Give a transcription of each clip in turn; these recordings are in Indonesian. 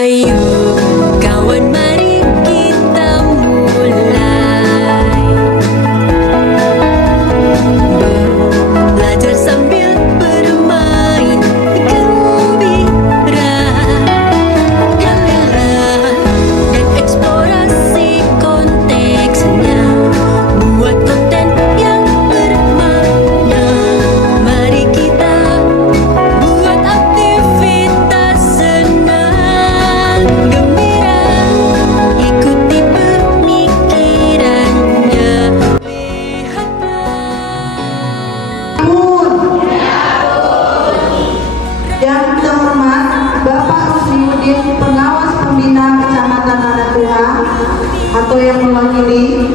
Ayo kawan, mari kita mulai belajar sambil bermain gembira, gembira dan eksplorasi konteksnya, buat konten yang bermakna. Mari kita buat aktivitas senang gembira, ikuti pemikirannya. Yang terhormat Bapak Rusdiudin, pengawas pembina Kecamatan Anak Tuhan atau yang mewakili,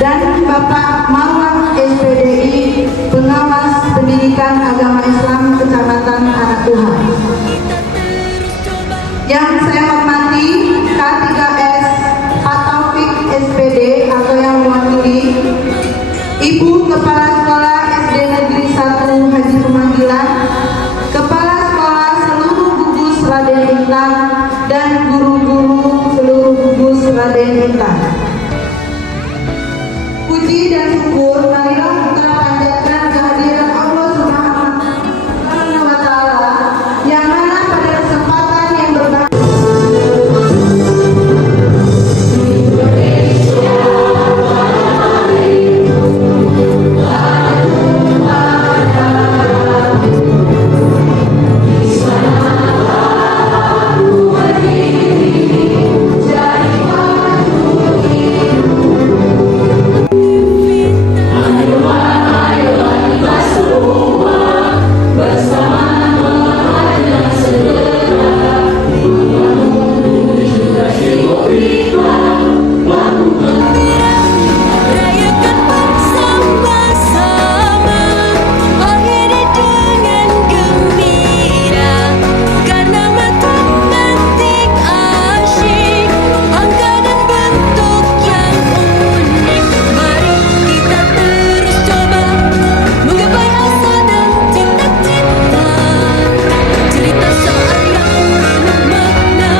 dan Bapak Marwan SPDI, pengawas pendidikan agama Islam Kecamatan Anak Tuhan. Yang saya hormati K3S Pak Taufik SPD atau yang mewakili, Ibu Kepala Sekolah SD Negeri 1 Haji Pemanggilan, Kepala Sekolah seluruh gugus Raden Intan, dan guru-guru seluruh gugus Raden Intan. Puji dan syukur marilah kita panjatkan kehadiran Allah Subhanahu wa Ta'ala, yang mana pada kesempatan yang berbahagia rayakan bersama-sama, akhiri dengan gembira, karena matematik asyik, angka dan bentuk yang unik. Mari kita terus coba menggapai asa dan cita-cita, cerita soal yang penuh makna,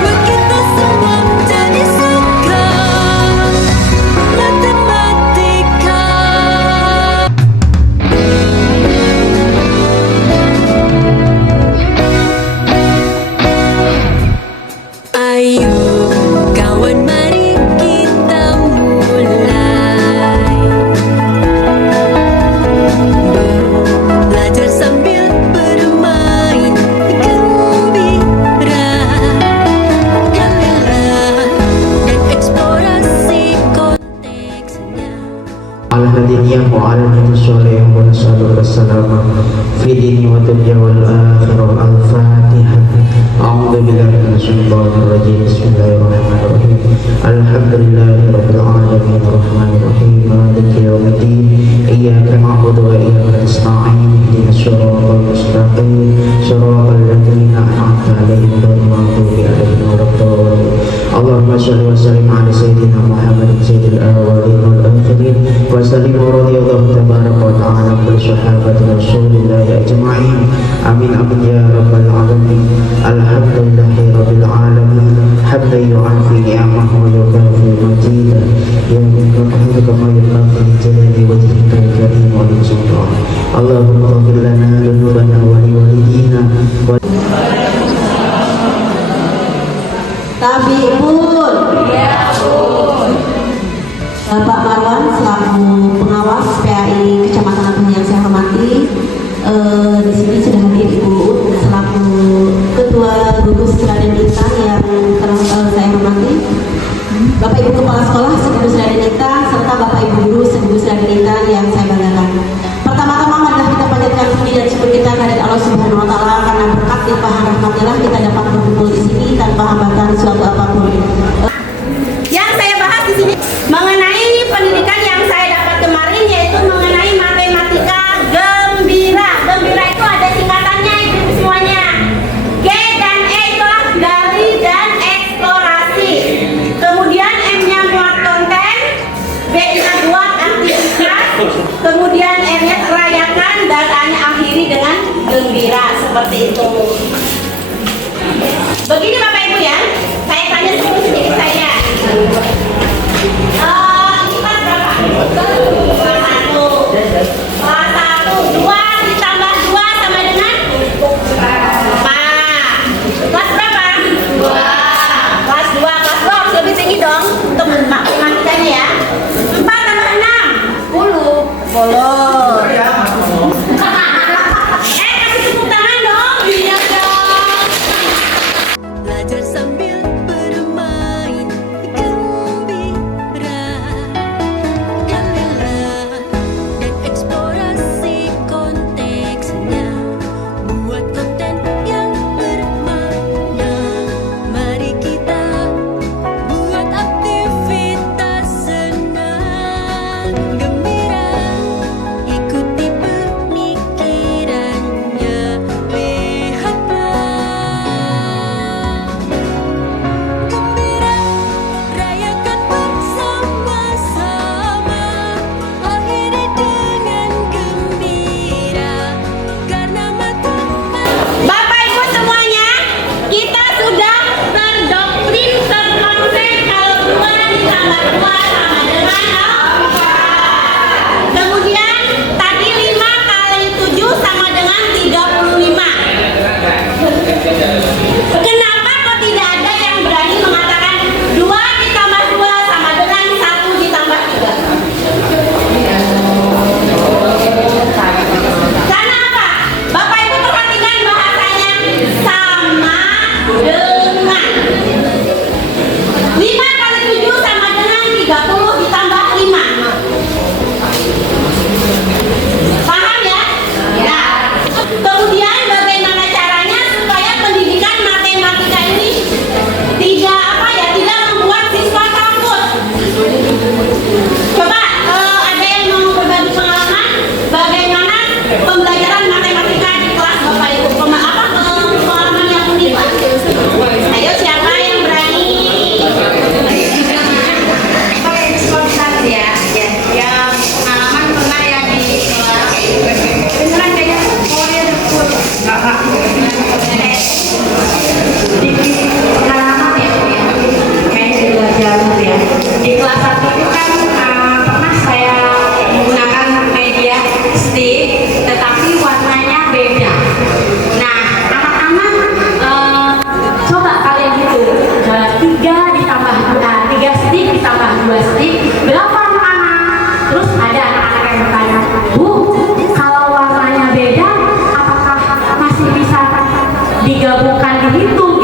buat kita semua jadi suka matematika. Ayo kawan, mari kita mulai belajar sambil bermain gembira, gembira dan eksplorasi konteksnya. Al-Hadiniyah wa al-Hadin Syariah wa nasallu wassalama fi dini wa dunya wal akhirah. Al-Fatihah. A'udzu billahi minasyaitonir rajim. Bismillahirrahmanirrahim. Alhamdulillahi rabbil alamin arrahmanir rahim maliki yaumiddin. Iyyaka na'budu wa iyyaka nasta'in. Ihdinas siratal mustaqim. Shiratal ladzina an'amta 'alaihim ghairil maghdubi 'alaihim waladdallin. Allahumma shalli wa sallim 'ala sayyidina Muhammadin sayyidil awwalin wal akhirin wa sallim wa radiyallahu tabaraka wa ta'ala kulli sahabati rasulillahi ajma'in. Amin amin ya rabbal alamin. Alhamdulillahi rabbil alamin hamdan yu'afi ni'amahu wa yukafi majidah ya mukhamadu kama yukafi jalali wajhikal karim wa sultan. Allahumma ighfir lana dhunubana wa liwalidina wa Tabi'un. Bapak Marwan selaku pengawas PAI Kecamatan Anak yang saya hormati, di sini sudah hadir Ibu Uut selaku Ketua Gugus Raden Intan yang saya hormati, Bapak Ibu Kepala Sekolah segugus Raden Intan, serta Bapak Ibu Guru segugus Raden Intan yang saya banggakan. Pertama-tama marilah kita panjatkan puji dan syukur kita kehadirat Allah Subhanahu wa Ta'ala, karena berkat limpahan rahmatnya kita dapat berkumpul di sini tanpa hambatan suatu apapun. Yang saya bahas di sini mengenai pendidikan yang saya dapat kemarin, yaitu mengenai matematika gembira. Gembira itu ada singkatannya itu semuanya. G dan E itulah gali dan eksplorasi. Kemudian M-nya muat konten, B-nya buat aktivitas, kemudian R-nya rayakan, dan A-nya akhiri dengan gembira, seperti itu. berapa anak-anak? Terus ada anak-anak yang bertanya, Bu, kalau warnanya beda, apakah masih bisa digabungkan dihitung